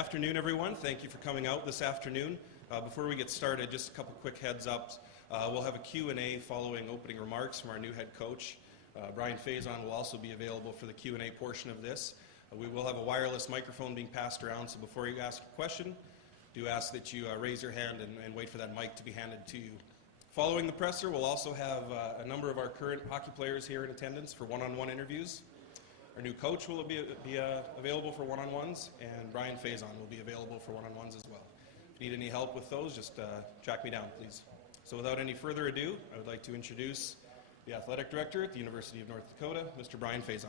afternoon, everyone. Thank you for coming out this afternoon. Before we get started, just a couple quick heads ups. We'll have a Q&A following opening remarks from our new head coach. Brian Faison will also be available for the Q&A portion of this. We will have a wireless microphone being passed around, so before you ask a question, do ask that you raise your hand and wait for that mic to be handed to you. Following the presser, we'll also have a number of our current hockey players here in attendance for one-on-one interviews. Our new coach will be available for one-on-ones, and Brian Faison will be available for one-on-ones as well. If you need any help with those, just track me down, please. So without any further ado, I would like to introduce the athletic director at the University of North Dakota, Mr. Brian Faison.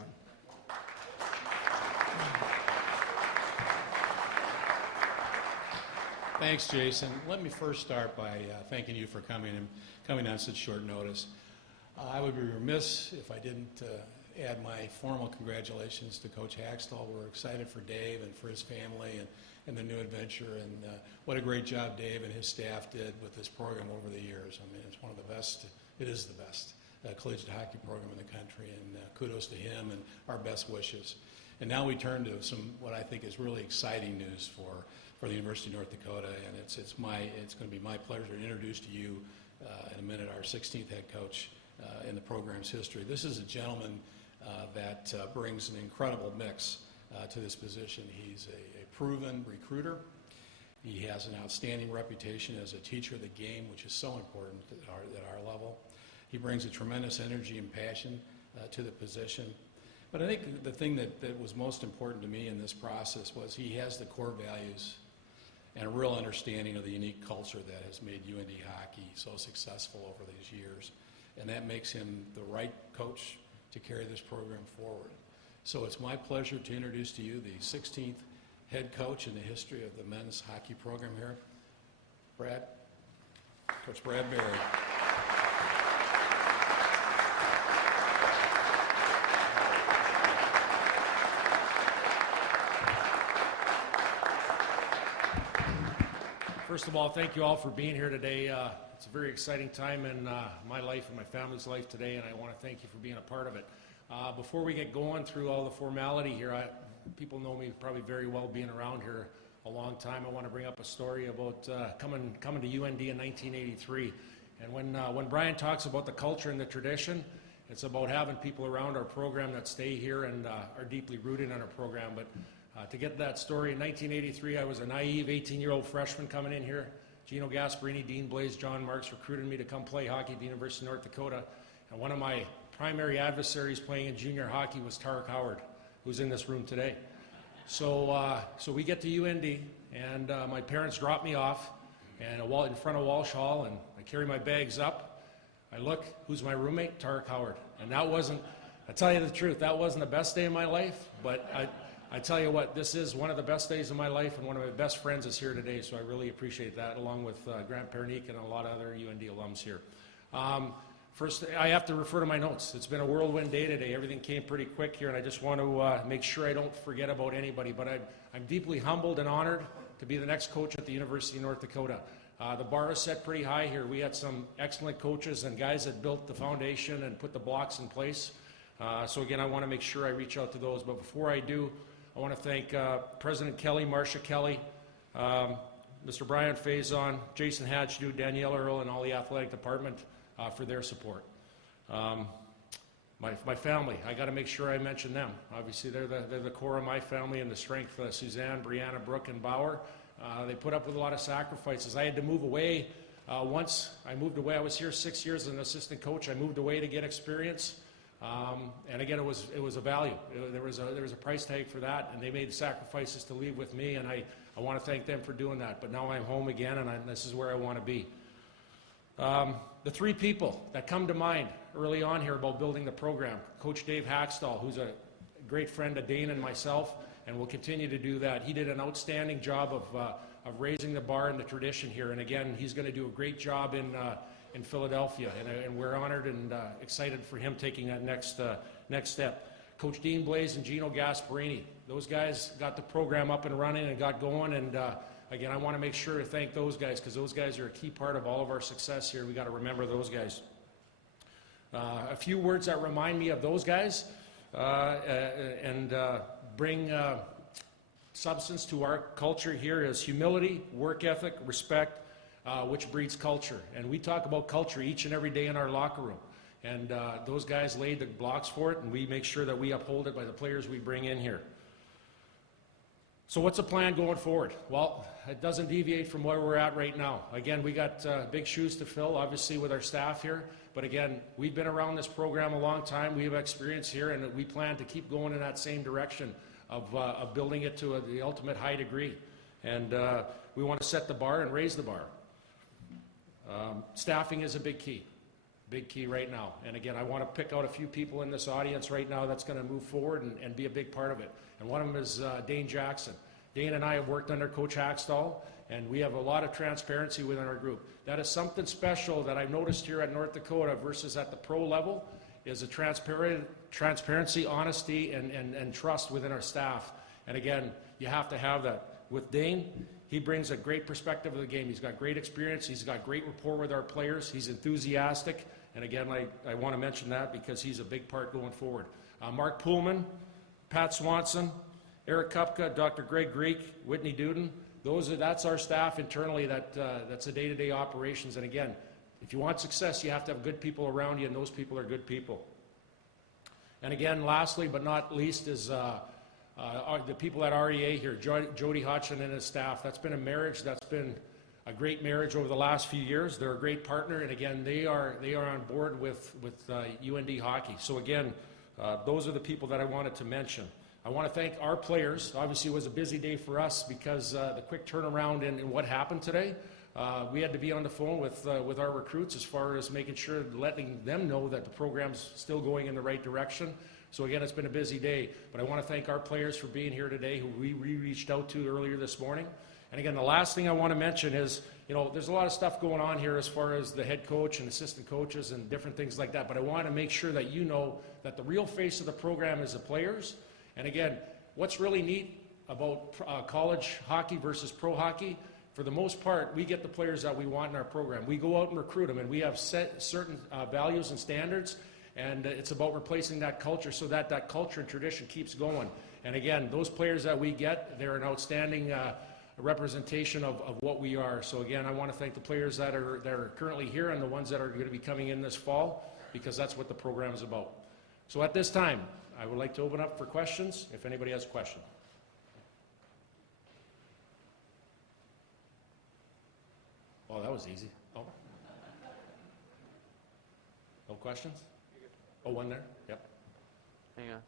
Thanks, Jason. Let me first start by thanking you for coming on such short notice. I would be remiss if I didn't add my formal congratulations to Coach Haxtell. We're excited for Dave and for his family and the new adventure, and what a great job Dave and his staff did with this program over the years. I mean, it's one of the best, it is the best collegiate hockey program in the country, and kudos to him and our best wishes. And now we turn to some, what I think is really exciting news for the University of North Dakota, and it's going to be my pleasure to introduce to you in a minute our 16th head coach in the program's history. This is a gentleman that brings an incredible mix to this position. He's a proven recruiter. He has an outstanding reputation as a teacher of the game, which is so important at our level. He brings a tremendous energy and passion to the position. But I think the thing that was most important to me in this process was he has the core values and a real understanding of the unique culture that has made UND hockey so successful over these years. And that makes him the right coach to carry this program forward. So it's my pleasure to introduce to you the 16th head coach in the history of the men's hockey program here, Coach Brad Berry. First of all, thank you all for being here today. It's a very exciting time in my life and my family's life today, and I want to thank you for being a part of it. Before we get going through all the formality here, people know me probably very well being around here a long time. I want to bring up a story about coming to UND in 1983. And when Brian talks about the culture and the tradition, it's about having people around our program that stay here and are deeply rooted in our program. But to get that story, in 1983, I was a naive 18-year-old freshman coming in here. Gino Gasparini, Dean Blaze, John Marks recruited me to come play hockey at the University of North Dakota. And one of my primary adversaries playing in junior hockey was Tarek Howard, who's in this room today. So we get to UND, and my parents drop me off and in front of Walsh Hall, and I carry my bags up. I look, who's my roommate? Tarek Howard. And that wasn't, I tell you the truth, that wasn't the best day of my life, but I tell you what, this is one of the best days of my life, and one of my best friends is here today, so I really appreciate that, along with Grant Pernick and a lot of other UND alums here. First, I have to refer to my notes. It's been a whirlwind day today. Everything came pretty quick here, and I just want to make sure I don't forget about anybody, but I'm deeply humbled and honored to be the next coach at the University of North Dakota. The bar is set pretty high here. We had some excellent coaches and guys that built the foundation and put the blocks in place. So again, I want to make sure I reach out to those, but before I do, I want to thank President Kelly, Marcia Kelly, Mr. Brian Faison, Jason Hatchdew, Danielle Earl, and all the athletic department for their support. My family, I got to make sure I mention them. Obviously, they're the core of my family and the strength. Suzanne, Brianna, Brooke, and Bauer. They put up with a lot of sacrifices. I had to move away. Once I moved away, I was here 6 years as an assistant coach. I moved away to get experience. And again, it was a value. There was a price tag for that, and they made sacrifices to leave with me, and I want to thank them for doing that. But now I'm home again, and this is where I want to be. The three people that come to mind early on here about building the program: Coach Dave Haxtell, who's a great friend of Dane and myself, and will continue to do that. He did an outstanding job of raising the bar and the tradition here, and again, he's going to do a great job in Philadelphia, and we're honored and excited for him taking that next step. Coach Dean Blaze and Gino Gasparini, those guys got the program up and running and got going, and again, I want to make sure to thank those guys, because those guys are a key part of all of our success here. We got to remember those guys. A few words that remind me of those guys and bring substance to our culture here is humility, work ethic, respect, which breeds culture. And we talk about culture each and every day in our locker room. And those guys laid the blocks for it, and we make sure that we uphold it by the players we bring in here. So what's the plan going forward? Well, it doesn't deviate from where we're at right now. Again, we got big shoes to fill, obviously, with our staff here. But again, we've been around this program a long time. We have experience here, and we plan to keep going in that same direction of building it to the ultimate high degree. And we want to set the bar and raise the bar. Staffing is a big key right now. And again, I want to pick out a few people in this audience right now that's going to move forward and be a big part of it. And one of them is Dane Jackson. Dane and I have worked under Coach Haxtell, and we have a lot of transparency within our group. That is something special that I've noticed here at North Dakota versus at the pro level, is a transparency, honesty, and trust within our staff. And again, you have to have that. With Dane, he brings a great perspective of the game. He's got great experience. He's got great rapport with our players. He's enthusiastic. And again, I want to mention that because he's a big part going forward. Mark Pullman, Pat Swanson, Eric Kupka, Dr. Greg Greek, Whitney Duden. That's our staff internally. That's the day-to-day operations. And again, if you want success, you have to have good people around you, and those people are good people. And again, lastly but not least is the people at REA here, Jody Hodgson and his staff. That's been a marriage. That's been a great marriage over the last few years. They're a great partner, and again, they are on board with UND hockey. So again, those are the people that I wanted to mention. I want to thank our players. Obviously, it was a busy day for us because the quick turnaround in what happened today. We had to be on the phone with our recruits as far as making sure, letting them know that the program's still going in the right direction. So again, it's been a busy day, but I want to thank our players for being here today, who we reached out to earlier this morning. And again, the last thing I want to mention is, there's a lot of stuff going on here as far as the head coach and assistant coaches and different things like that, but I want to make sure that you know that the real face of the program is the players. And again, what's really neat about college hockey versus pro hockey, for the most part, we get the players that we want in our program. We go out and recruit them, and we have set certain values and standards, and it's about replacing that culture so that culture and tradition keeps going. And again, those players that we get, they're an outstanding representation of what we are. So again, I want to thank the players that are currently here and the ones that are going to be coming in this fall, because that's what the program is about. So at this time, I would like to open up for questions, if anybody has a question. Oh, that was easy. Oh. No questions? Oh, one there? Yep. Hang on.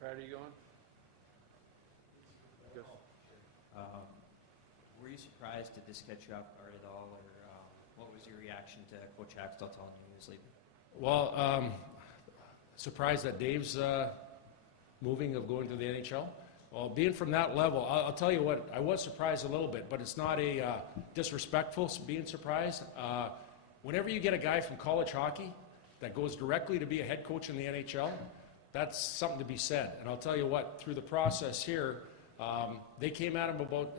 Brad, are you going? Go. Were you surprised? Did this catch you off guard at all, or what was your reaction to Coach Haxtell telling you he was leaving? Well, surprised that Dave's moving of going to the NHL. Well, being from that level, I'll tell you what, I was surprised a little bit, but it's not a disrespectful being surprised. Whenever you get a guy from college hockey that goes directly to be a head coach in the NHL, that's something to be said. And I'll tell you what, through the process here, they came at him about,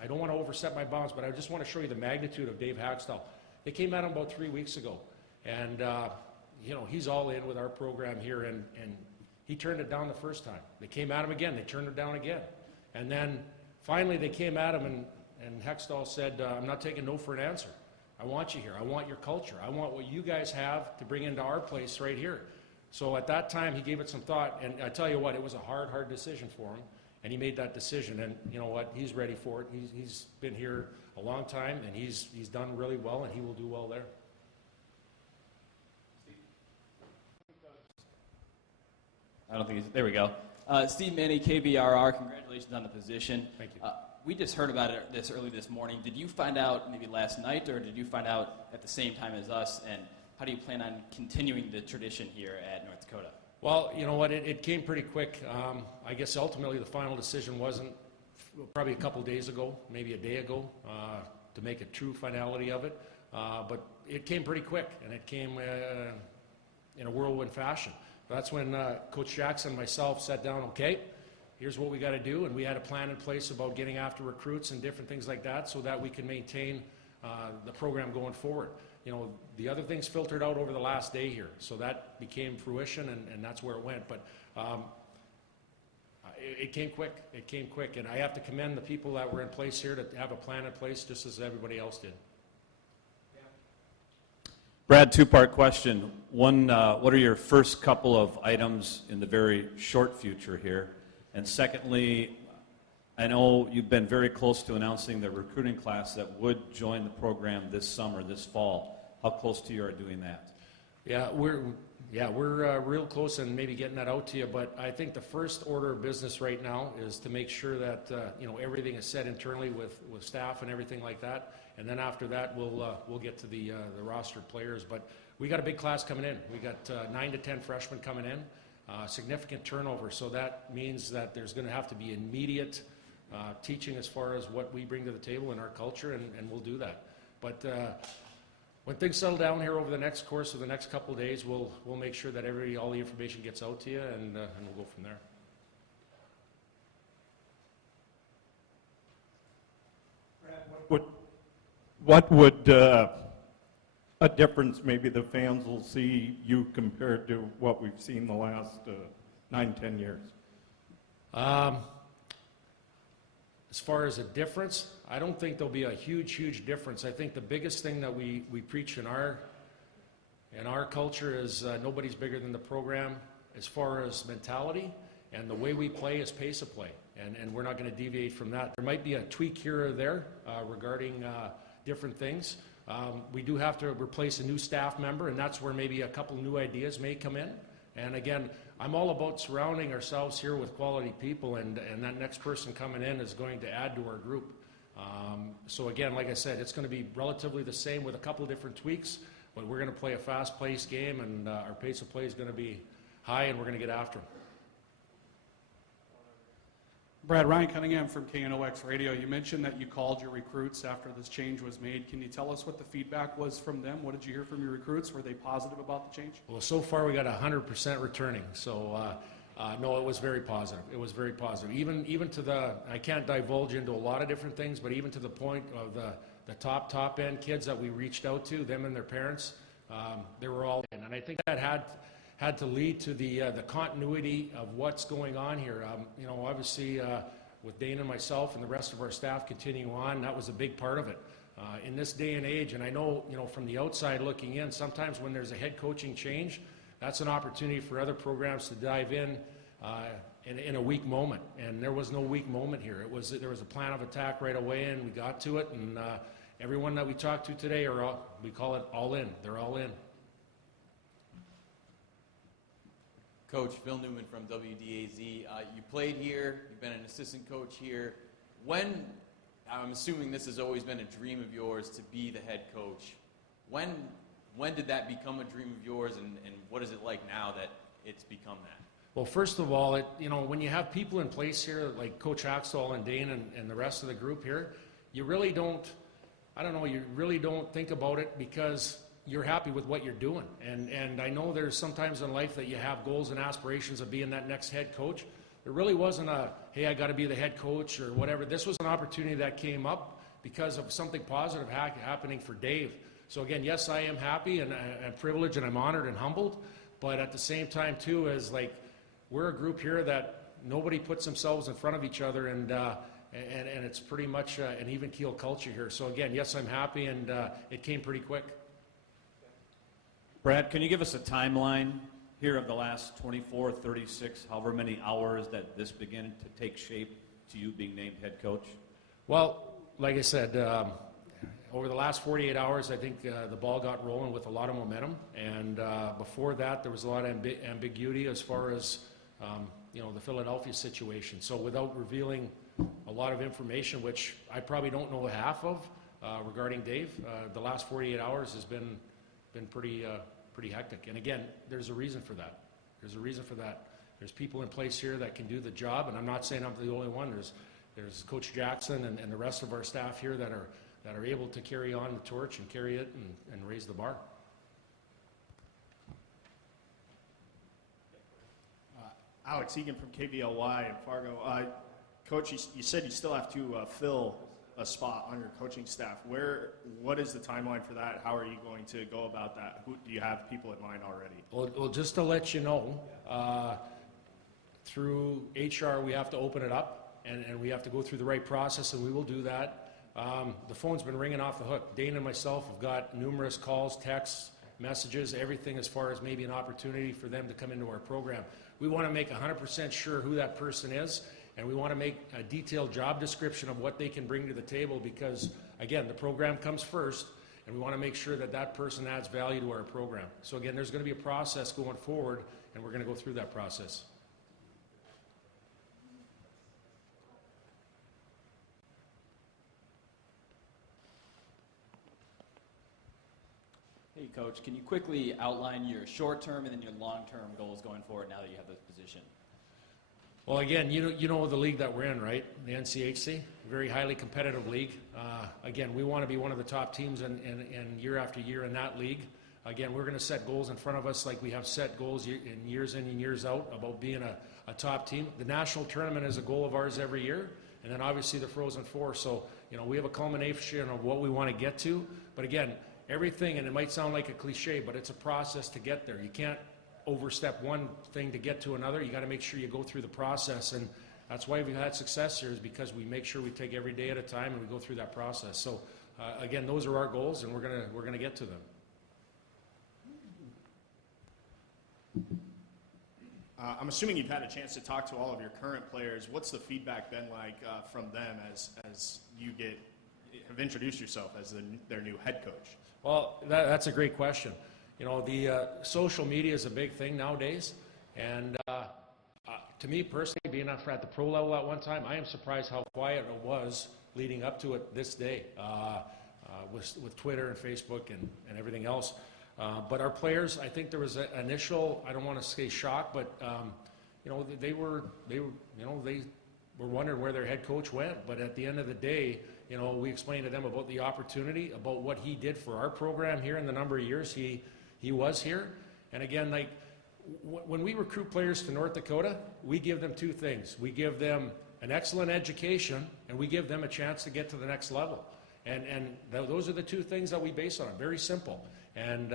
I don't want to overstep my bounds, but I just want to show you the magnitude of Dave Haxtell. They came at him about 3 weeks ago, and he's all in with our program here, and he turned it down the first time. They came at him again, they turned it down again. And then finally they came at him, and Hextall said, I'm not taking no for an answer. I want you here. I want your culture. I want what you guys have to bring into our place right here. So at that time, he gave it some thought, and I tell you what, it was a hard decision for him, and he made that decision, and you know what, he's ready for it. He's been here a long time, and he's done really well, and he will do well there. I don't think he's, there we go. Steve Manny, KBRR, congratulations on the position. Thank you. We just heard about this early this morning. Did you find out maybe last night, or did you find out at the same time as us? And how do you plan on continuing the tradition here at North Dakota? Well, you know what, it came pretty quick. I guess ultimately the final decision wasn't probably a couple days ago, maybe a day ago, to make a true finality of it. But it came pretty quick, and it came in a whirlwind fashion. That's when Coach Jackson and myself sat down, okay, here's what we got to do, and we had a plan in place about getting after recruits and different things like that so that we can maintain the program going forward. You know, the other things filtered out over the last day here, so that became fruition, and that's where it went. But it came quick. It came quick, and I have to commend the people that were in place here to have a plan in place, just as everybody else did. Brad, two-part question. One, what are your first couple of items in the very short future here? And secondly, I know you've been very close to announcing the recruiting class that would join the program this summer, this fall. How close to you are doing that? Yeah, we're real close and maybe getting that out to you, but I think the first order of business right now is to make sure that, everything is set internally with staff and everything like that. And then after that, we'll get to the rostered players. But we got a big class coming in. We got 9 to 10 freshmen coming in, significant turnover. So that means that there's going to have to be immediate teaching as far as what we bring to the table in our culture, and we'll do that. But when things settle down here over the next course of the next couple of days, we'll make sure that all the information gets out to you, and we'll go from there. What would a difference maybe the fans will see you compared to what we've seen the last 9-10 years? As far as a difference, I don't think there'll be a huge difference. I think the biggest thing that we preach in our culture is nobody's bigger than the program as far as mentality, and the way we play is pace of play, and we're not going to deviate from that. There might be a tweak here or there regarding different things. We do have to replace a new staff member, and that's where maybe a couple new ideas may come in. And again, I'm all about surrounding ourselves here with quality people, and that next person coming in is going to add to our group. So again, like I said, it's going to be relatively the same with a couple different tweaks, but we're going to play a fast-paced game, and our pace of play is going to be high, and we're going to get after them. Brad, Ryan Cunningham from KNOX Radio. You mentioned that you called your recruits after this change was made. Can you tell us what the feedback was from them? What did you hear from your recruits? Were they positive about the change? Well, so far we got 100% returning, so no, it was very positive. It was very positive. Even to the, I can't divulge into a lot of different things, but even to the point of the top end kids that we reached out to, them and their parents, they were all in. And I think that had to lead to the continuity of what's going on here. Obviously with Dane and myself and the rest of our staff continuing on, that was a big part of it. In this day and age, and I know, from the outside looking in, sometimes when there's a head coaching change, that's an opportunity for other programs to dive in a weak moment. And there was no weak moment here. There was a plan of attack right away, and we got to it. And everyone that we talked to today, we call it all in. They're all in. Coach Phil Newman from WDAZ. You played here. You've been an assistant coach here. I'm assuming this has always been a dream of yours to be the head coach. When did that become a dream of yours, and what is it like now that it's become that? Well, first of all, when you have people in place here like Coach Axtell and Dane and the rest of the group here, you really don't think about it because you're happy with what you're doing. And I know there's sometimes in life that you have goals and aspirations of being that next head coach. There really wasn't hey, I got to be the head coach or whatever. This was an opportunity that came up because of something positive happening for Dave. So again, yes, I am happy and I'm privileged and I'm honored and humbled, but at the same time too, is like, we're a group here that nobody puts themselves in front of each other, and it's pretty much an even keel culture here. So again, yes, I'm happy, and it came pretty quick. Brad, can you give us a timeline here of the last 24, 36, however many hours that this began to take shape to you being named head coach? Well, like I said, over the last 48 hours, I think the ball got rolling with a lot of momentum. And before that, there was a lot of ambiguity as far as, the Philadelphia situation. So without revealing a lot of information, which I probably don't know half of regarding Dave, the last 48 hours has been pretty hectic. And again, there's a reason for that. There's people in place here that can do the job, and I'm not saying I'm the only one. There's Coach Jackson and the rest of our staff here that are able to carry on the torch and carry it and raise the bar. Alex Egan from KVLY in Fargo. Coach, you said you still have to fill a spot on your coaching staff. What is the timeline for that? How are you going to go about that? Do you have people in mind already? Well, just to let you know, through HR, we have to open it up, and we have to go through the right process, and we will do that. The phone's been ringing off the hook. Dane and myself have got numerous calls, texts, messages, everything as far as maybe an opportunity for them to come into our program. We want to make 100% sure who that person is, and we want to make a detailed job description of what they can bring to the table because, again, the program comes first, and we want to make sure that that person adds value to our program. So again, there's going to be a process going forward, and we're going to go through that process. Hey, Coach, can you quickly outline your short-term and then your long-term goals going forward now that you have this position? Well, again, you know the league that we're in, right? The NCHC, very highly competitive league. Again, we want to be one of the top teams in year after year in that league. Again, we're going to set goals in front of us like we have set goals in and years out about being a top team. The national tournament is a goal of ours every year, and then obviously the Frozen Four. So, we have a culmination of what we want to get to. But again, everything, and it might sound like a cliche, but it's a process to get there. You can't overstep one thing to get to another. You got to make sure you go through the process, and that's why we've had success here, is because we make sure we take every day at a time and we go through that process. So again, those are our goals, and we're gonna get to them. I'm assuming you've had a chance to talk to all of your current players. What's the feedback been like from them as you have introduced yourself as their new head coach? Well, that's a great question. The social media is a big thing nowadays, and to me personally, being at the pro level at one time, I am surprised how quiet it was leading up to it this day with Twitter and Facebook and everything else. But our players, I think there was an initial, I don't want to say shock, but they were wondering where their head coach went. But at the end of the day, we explained to them about the opportunity, about what he did for our program here in the number of years he was here. And again, like when we recruit players to North Dakota, we give them two things. We give them an excellent education, and we give them a chance to get to the next level. And those are the two things that we base on. Very simple. And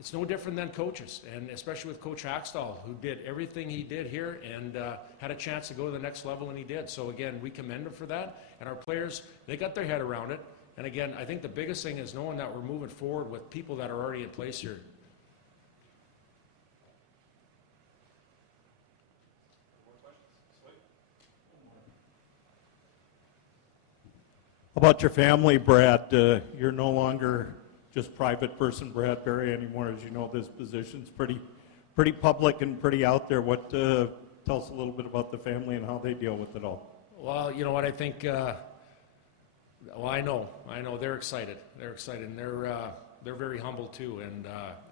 it's no different than coaches, and especially with Coach Hackstall, who did everything he did here and had a chance to go to the next level, and he did. So again, we commend him for that. And our players, they got their head around it. And again, I think the biggest thing is knowing that we're moving forward with people that are already in place here. About your family, Brad, you're no longer just private person Brad Berry anymore. As you know, this position's pretty public and pretty out there. What tell us a little bit about the family and how they deal with it all. Well, you know what, I think, I know they're excited. They're excited, and they're very humble too. And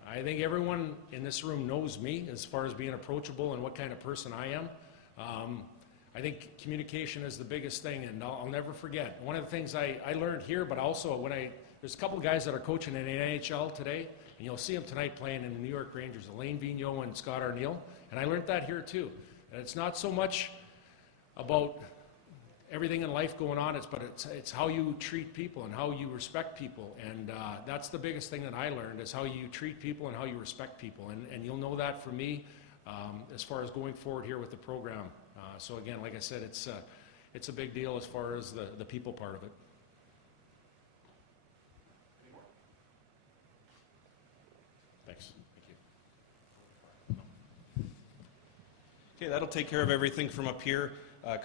I think everyone in this room knows me as far as being approachable and what kind of person I am. I think communication is the biggest thing, and I'll never forget. One of the things I learned here, but also there's a couple guys that are coaching in the NHL today, and you'll see them tonight playing in the New York Rangers, Alain Vigneault and Scott Arniel, and I learned that here too. And it's not so much about everything in life going on, but it's how you treat people and how you respect people, and that's the biggest thing that I learned, is how you treat people and how you respect people, and you'll know that from me as far as going forward here with the program. So again, like I said, it's a big deal as far as the people part of it. Thanks. Thank you. Okay, that'll take care of everything from up here.